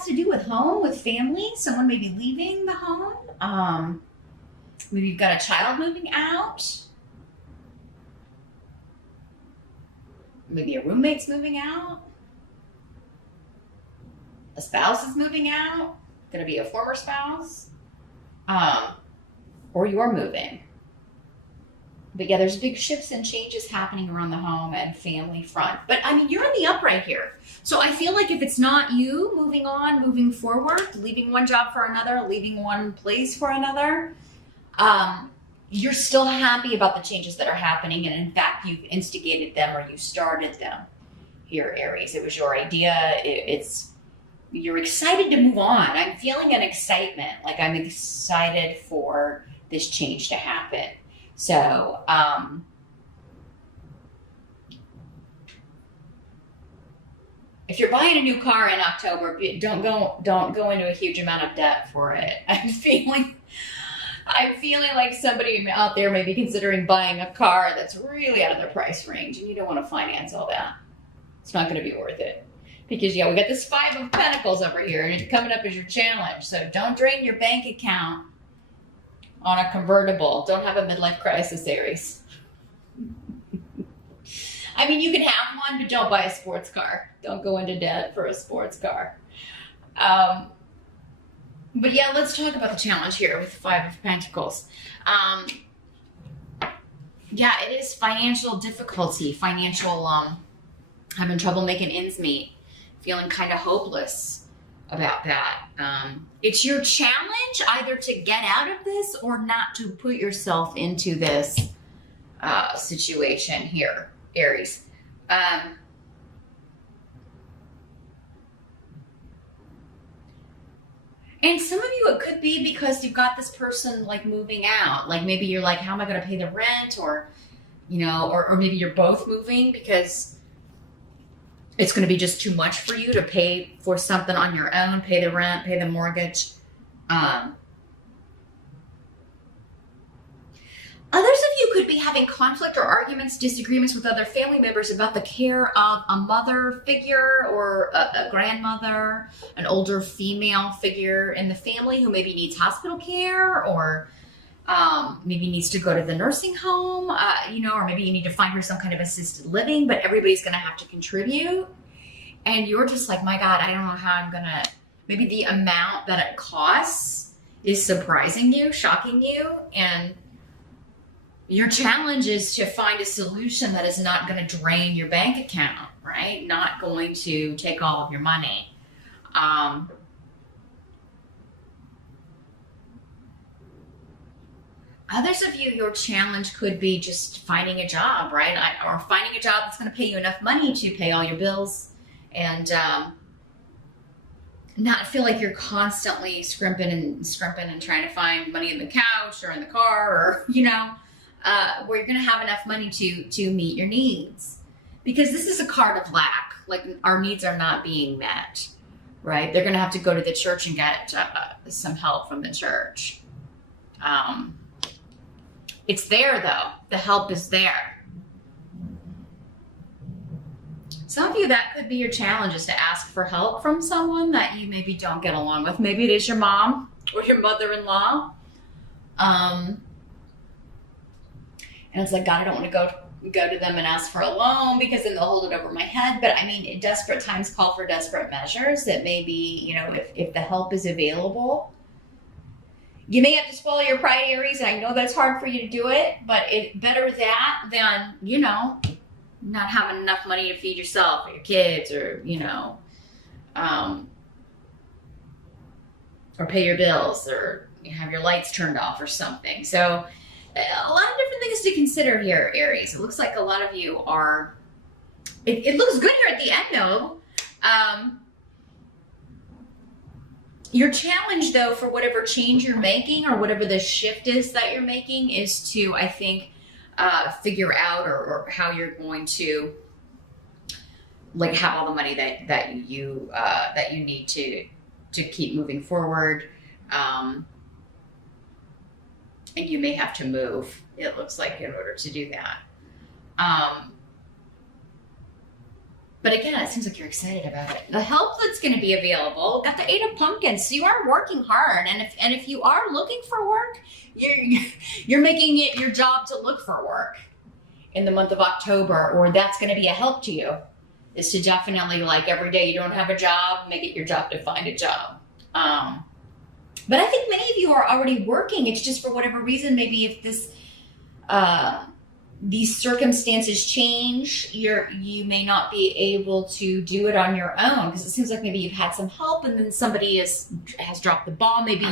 has to do with home, with family. Someone may be leaving the home. Maybe you've got a child moving out. Maybe a roommate's moving out. A spouse is moving out. Going to be a former spouse. Or you're moving. But yeah, there's big shifts and changes happening around the home and family front. But I mean, you're in the upright here. So I feel like if it's not you moving on, moving forward, leaving one job for another, leaving one place for another, you're still happy about the changes that are happening. And in fact, you've instigated them or you started them here, Aries. It was your idea. You're excited to move on. I'm feeling an excitement. Like I'm excited for this change to happen. So, if you're buying a new car in October, don't go into a huge amount of debt for it. I'm feeling like somebody out there may be considering buying a car that's really out of their price range, and you don't want to finance all that. It's not going to be worth it. Because, yeah, we got this 5 of Pentacles over here, and it's coming up as your challenge. So don't drain your bank account on a convertible. Don't have a midlife crisis, Aries. I mean, you can have one, but don't buy a sports car. Don't go into debt for a sports car. But yeah, let's talk about the challenge here with the 5 of Pentacles. Yeah, it is financial difficulty, having trouble making ends meet, feeling kind of hopeless about that. It's your challenge either to get out of this or not to put yourself into this situation here, Aries. And some of you, it could be because you've got this person like moving out. Like maybe you're like, how am I going to pay the rent? Or, or maybe you're both moving because it's going to be just too much for you to pay for something on your own, pay the rent, pay the mortgage. Others of you could be having conflict or arguments, disagreements with other family members about the care of a mother figure or a grandmother, an older female figure in the family who maybe needs hospital care or maybe needs to go to the nursing home, or maybe you need to find her some kind of assisted living, but everybody's going to have to contribute. And you're just like, my God, I don't know how I'm going to, maybe the amount that it costs is surprising you, shocking you. And your challenge is to find a solution that is not going to drain your bank account, right? Not going to take all of your money. Others of you, your challenge could be just finding a job, right? Or finding a job that's going to pay you enough money to pay all your bills and not feel like you're constantly scrimping and trying to find money in the couch or in the car or, where you're going to have enough money to meet your needs. Because this is a card of lack. Like our needs are not being met, right? They're going to have to go to the church and get some help from the church. It's there, though. The help is there. Some of you, that could be your challenge, is to ask for help from someone that you maybe don't get along with. Maybe it is your mom or your mother-in-law. And it's like, God, I don't want to go to them and ask for a loan because then they'll hold it over my head. But I mean, desperate times call for desperate measures. That maybe, if the help is available, you may have to swallow your pride, Aries, and I know that's hard for you to do it, but better that than, not having enough money to feed yourself or your kids or, or pay your bills or have your lights turned off or something. So a lot of different things to consider here, Aries. It looks like a lot of you are, it looks good here at the end, though. Your challenge, though, for whatever change you're making or whatever the shift is that you're making is to, I think, figure out or how you're going to like have all the money that you need to keep moving forward. And you may have to move, it looks like, in order to do that. But again, it seems like you're excited about it. The help that's going to be available, got the 8 of Pumpkins. So you are working hard. And if you are looking for work, you're making it your job to look for work in the month of October, or that's going to be a help to you, is to definitely, like, every day you don't have a job, make it your job to find a job. But I think many of you are already working. It's just for whatever reason, maybe if this, these circumstances change, you may not be able to do it on your own, because it seems like maybe you've had some help and then somebody has dropped the ball. Maybe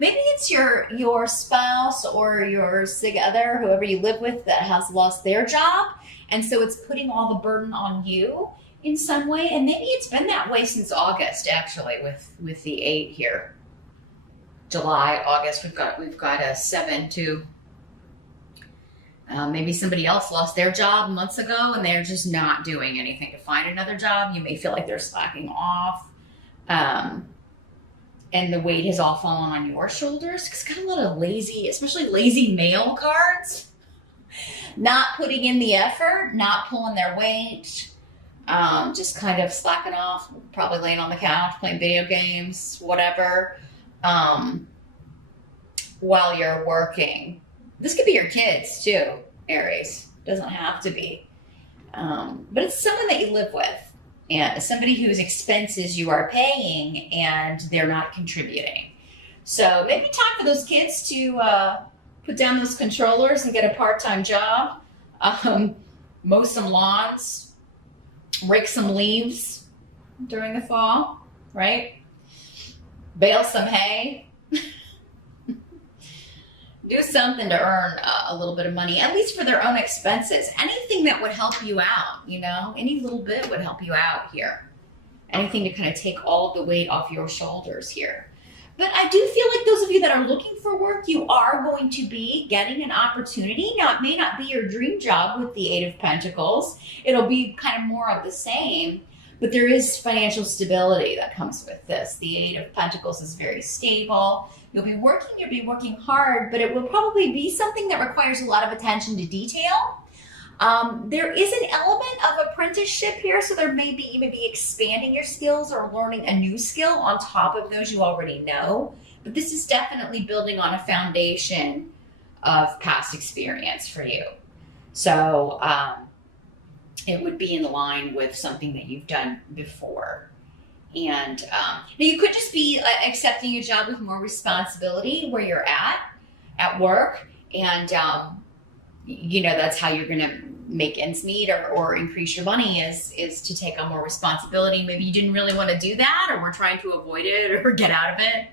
it's your spouse or your sig other, whoever you live with, that has lost their job. And so it's putting all the burden on you in some way. And maybe it's been that way since August, actually, with the 8 here. July, August, we've got a 7 too. Maybe somebody else lost their job months ago and they're just not doing anything to find another job. You may feel like they're slacking off. And the weight has all fallen on your shoulders. It's got a lot of lazy, especially lazy male cards. Not putting in the effort, not pulling their weight, just kind of slacking off, probably laying on the couch, playing video games, whatever, while you're working. This could be your kids too, Aries. Doesn't have to be. But it's someone that you live with, and somebody whose expenses you are paying and they're not contributing. So maybe time for those kids to put down those controllers and get a part-time job. Mow some lawns, rake some leaves during the fall, right? Bale some hay. Do something to earn a little bit of money, at least for their own expenses. Anything that would help you out, any little bit would help you out here. Anything to kind of take all of the weight off your shoulders here. But I do feel like those of you that are looking for work, you are going to be getting an opportunity. Now, it may not be your dream job with the 8 of Pentacles. It'll be kind of more of the same, but there is financial stability that comes with this. The 8 of Pentacles is very stable. You'll be working hard, but it will probably be something that requires a lot of attention to detail. There is an element of apprenticeship here, so there may be even be expanding your skills or learning a new skill on top of those you already know. But this is definitely building on a foundation of past experience for you. So it would be in line with something that you've done before. And now you could just be accepting a job with more responsibility where you're at work, and that's how you're going to make ends meet or increase your money is to take on more responsibility. Maybe you didn't really want to do that, or were trying to avoid it or get out of it.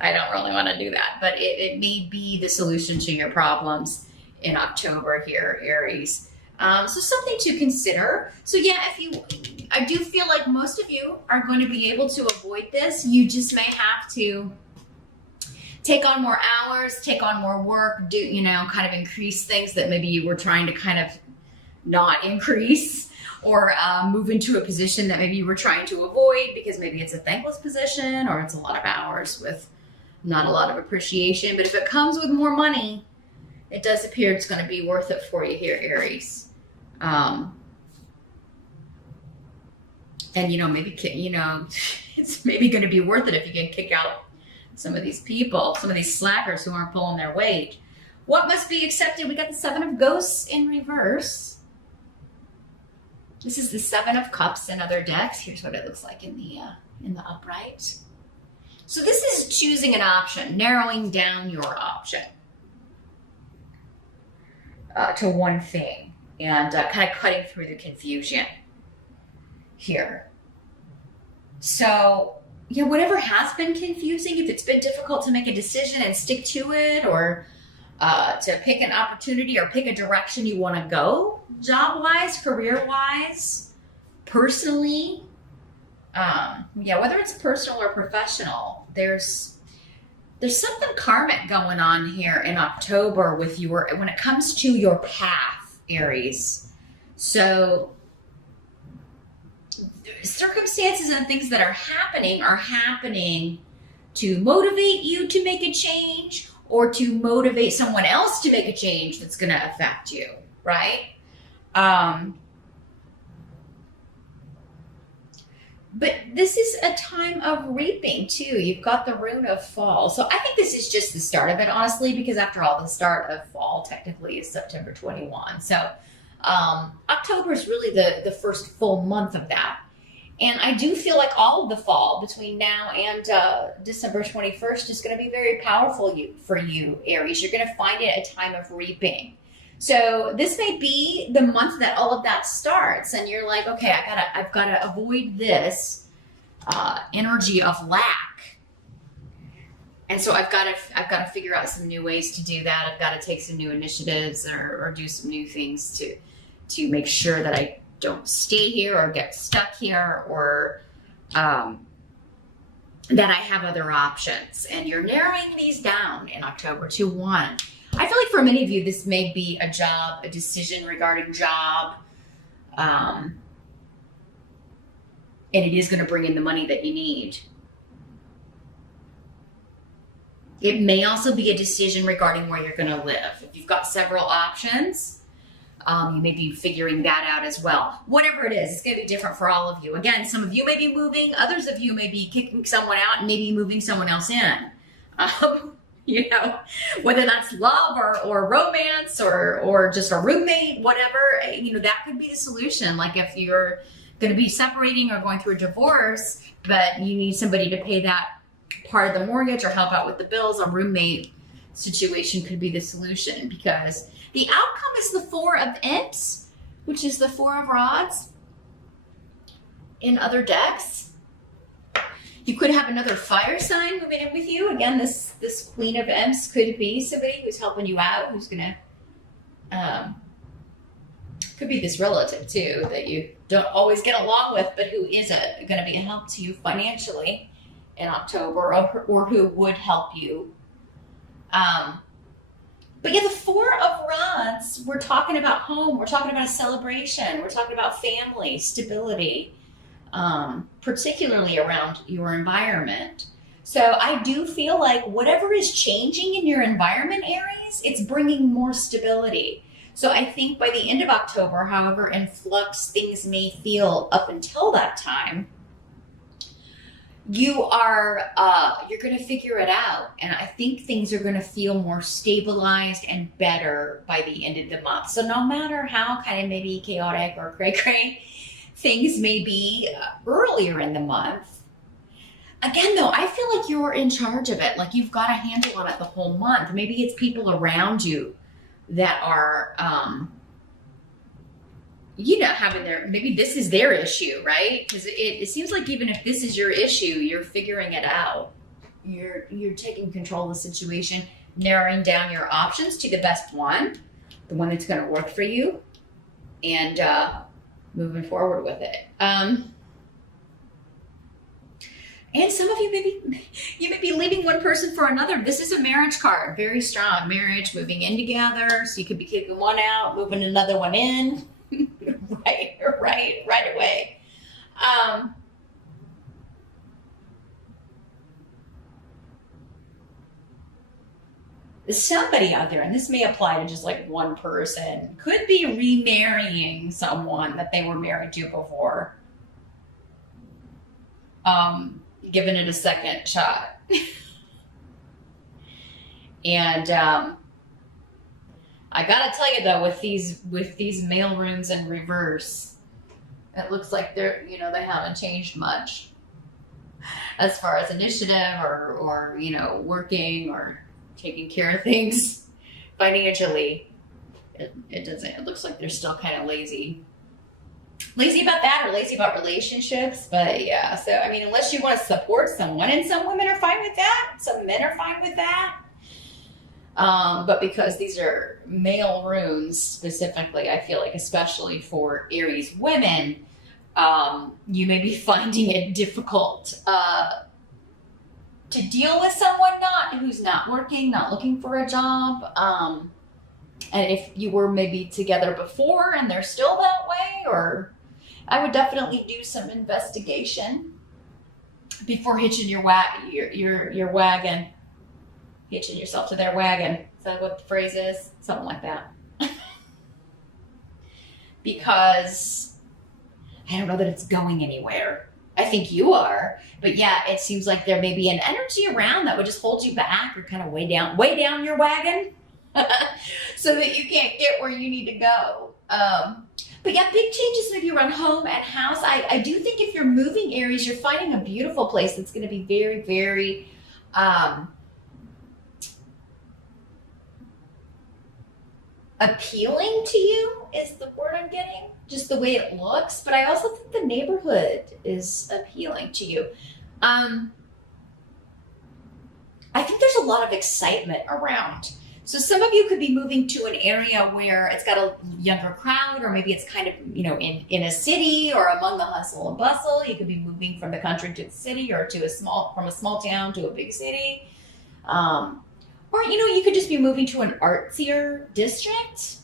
I don't really want to do that, but it may be the solution to your problems in October here, Aries. So something to consider. So yeah, I do feel like most of you are going to be able to avoid this. You just may have to take on more hours, take on more work, kind of increase things that maybe you were trying to kind of not increase, or move into a position that maybe you were trying to avoid because maybe it's a thankless position or it's a lot of hours with not a lot of appreciation. But if it comes with more money, it does appear it's going to be worth it for you here, Aries. And maybe it's maybe going to be worth it if you can kick out some of these people, some of these slackers who aren't pulling their weight. What must be accepted? We got the 7 of Ghosts in reverse. This is the 7 of Cups in other decks. Here's what it looks like in the upright. So this is choosing an option, narrowing down your option to one thing, and kind of cutting through the confusion here. So whatever has been confusing, if it's been difficult to make a decision and stick to it, or to pick an opportunity or pick a direction you want to go, job-wise, career-wise, personally, whether it's personal or professional, there's something karmic going on here in October with when it comes to your path, Aries. So circumstances and things that are happening to motivate you to make a change, or to motivate someone else to make a change that's going to affect you, right? But this is a time of reaping too. You've got the rune of fall. So I think this is just the start of it, honestly, because after all, the start of fall technically is September 21. So October is really the first full month of that. And I do feel like all of the fall between now and December 21st is going to be very powerful for you, Aries. You're going to find it a time of reaping. So this may be the month that all of that starts, and you're like, okay, I've got to avoid this energy of lack, and so I've got to figure out some new ways to do that. I've got to take some new initiatives or do some new things to make sure that I don't stay here or get stuck here, or that I have other options. And you're narrowing these down in October to one. I feel like for many of you, this may be a decision regarding job. And it is going to bring in the money that you need. It may also be a decision regarding where you're going to live. If you've got several options, you may be figuring that out as well. Whatever it is, it's going to be different for all of you. Again, some of you may be moving. Others of you may be kicking someone out and maybe moving someone else in. You know, whether that's love or romance or just a roommate, whatever, you know, that could be the solution. Like if you're going to be separating or going through a divorce, but you need somebody to pay that part of the mortgage or help out with the bills, a roommate situation could be the solution, because the outcome is the Four of Imps, which is the Four of Rods in other decks. You could have another fire sign moving in with you. Again, this Queen of Imps could be somebody who's helping you out, who's gonna, could be this relative too that you don't always get along with, but who is going to be a help to you financially in October, or who would help you. But yeah, the Four of Rods, we're talking about home. We're talking about a celebration. We're talking about family, stability. Particularly around your environment. So I do feel like whatever is changing in your environment, Aries, it's bringing more stability. So I think by the end of October, however in flux things may feel up until that time, you're going to figure it out. And I think things are going to feel more stabilized and better by the end of the month. So no matter how kind of maybe chaotic or cray-cray things may be earlier in the month, again, though, I feel like you're in charge of it. Like you've got a handle on it the whole month. Maybe it's people around you that are, having maybe this is their issue, right? Because it seems like even if this is your issue, you're figuring it out. You're taking control of the situation, narrowing down your options to the best one, the one that's going to work for you, and moving forward with it. And some of you may be leaving one person for another. This is a marriage card, very strong. Marriage, moving in together. So you could be kicking one out, moving another one in, right away. Somebody out there, and this may apply to just like one person, could be remarrying someone that they were married to before. Giving it a second shot. And I gotta tell you though, with these male runes in reverse, it looks like they haven't changed much as far as initiative or working or taking care of things financially. It doesn't. It looks like they're still kind of lazy about that, or lazy about relationships. But yeah, so I mean, unless you want to support someone, and some women are fine with that, some men are fine with that. But because these are male runes specifically, I feel like especially for Aries women, you may be finding it difficult to deal with someone who's not working, not looking for a job. And if you were maybe together before and they're still that way, or I would definitely do some investigation before hitching your wagon, hitching yourself to their wagon. Is that what the phrase is? Something like that. Because I don't know that it's going anywhere. I think you are. But yeah, it seems like there may be an energy around that would just hold you back or kind of weigh down your wagon so that you can't get where you need to go. But yeah, big changes maybe around home and house. I do think if you're moving, Aries, you're finding a beautiful place that's going to be very, very appealing to you is the word I'm getting. Just the way it looks. But I also think the neighborhood is appealing to you. I think there's a lot of excitement around. So some of you could be moving to an area where it's got a younger crowd, or maybe it's kind of, in a city or among the hustle and bustle. You could be moving from the country to the city, or from a small town to a big city. Or, you could just be moving to an artsier district,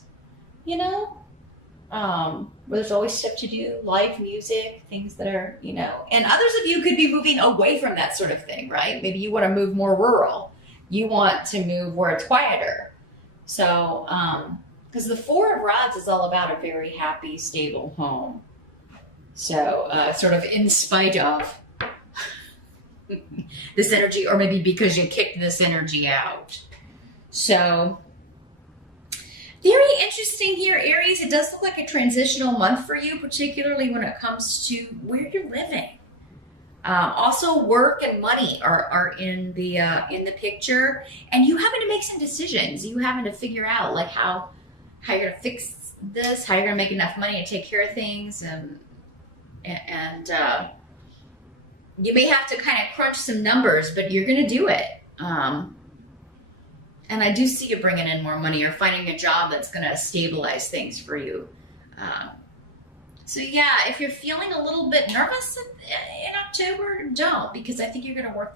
where there's always stuff to do, live music, things that are, and others of you could be moving away from that sort of thing, right? Maybe you want to move more rural. You want to move where it's quieter. So, because the Four of Rods is all about a very happy, stable home. So, sort of in spite of this energy, or maybe because you kicked this energy out. So, very interesting here, Aries. It does look like a transitional month for you, particularly when it comes to where you're living. Also, work and money are in the picture, and you having to make some decisions. You having to figure out like how you're gonna fix this, how you're gonna make enough money to take care of things, and you may have to kind of crunch some numbers, but you're gonna do it. And I do see you bringing in more money or finding a job that's gonna stabilize things for you. So yeah, if you're feeling a little bit nervous in October, don't, because I think you're going to work